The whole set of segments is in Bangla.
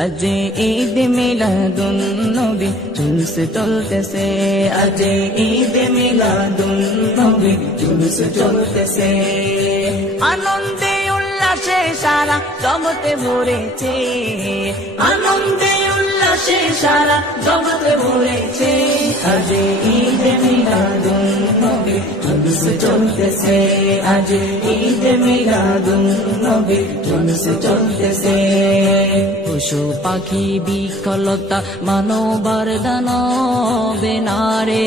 আজ ঈদ মিলাদুন নবী জুলুস চলতেছে, আজ ঈদ মিলাদুন নবী জুলুস চলতেছে। আনন্দে উল্লাসে সারা জগতে ভরেছে, আনন্দে উল্লাসে সারা জগতে ভরেছে। আজ ঈদ মিলাদুন নবী জুলুস চলতেছে, আজ ঈদ মিলাদুন নবী জুলুস চলতেছে। পশু পাখি বিকলতা মানবার দানবে নারী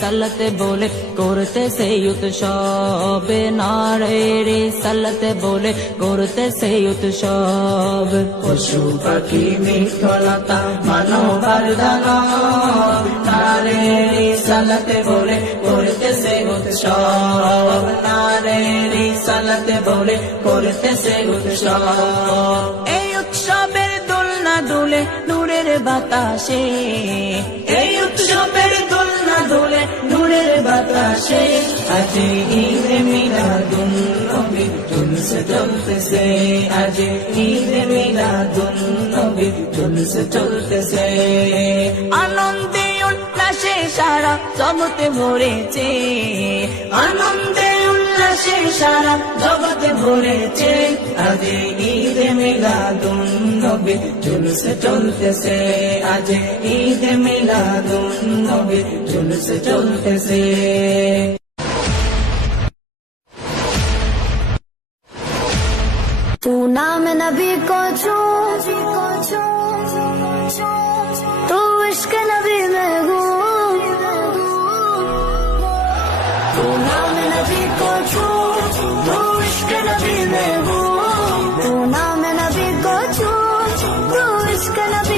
সালাতে বলে করতেছে উৎসব, নারী সালাতে বলে করতেছে উৎসব। পশু পাখি বিকলতা মানবার দানব নারী সালাতে বলে করতেছে উৎসব, নারী সালাতে বলে করতেছে উৎসব। এই উৎসবের দোলনা দুলে নূরের বাতাসে, এই উৎসবের দোলনা দুলে নূরের বাতাসে। আজ ঈদ মিলাদুন নবী জুলুস চলতেছে, আজ ঈদ মিলাদুন নবী জুলুস চলতেছে। আনন্দে উল্লাসে সারা জগতে ভরেছে, আনন্দে উল্লাসে সারা জগতে ভরেছে। আজ ঈদ মিলাদুন নবী জুলুস চলতেছে, আজ ঈদ মিলাদুন নবী জুলুস চলতেছে। तू नाम नबी को छू, तू इश्क नबी में गूं। तू नाम नबी को छू, तू इश्क नबी में गूं। तू नाम नबी को छू, तू इश्क नबी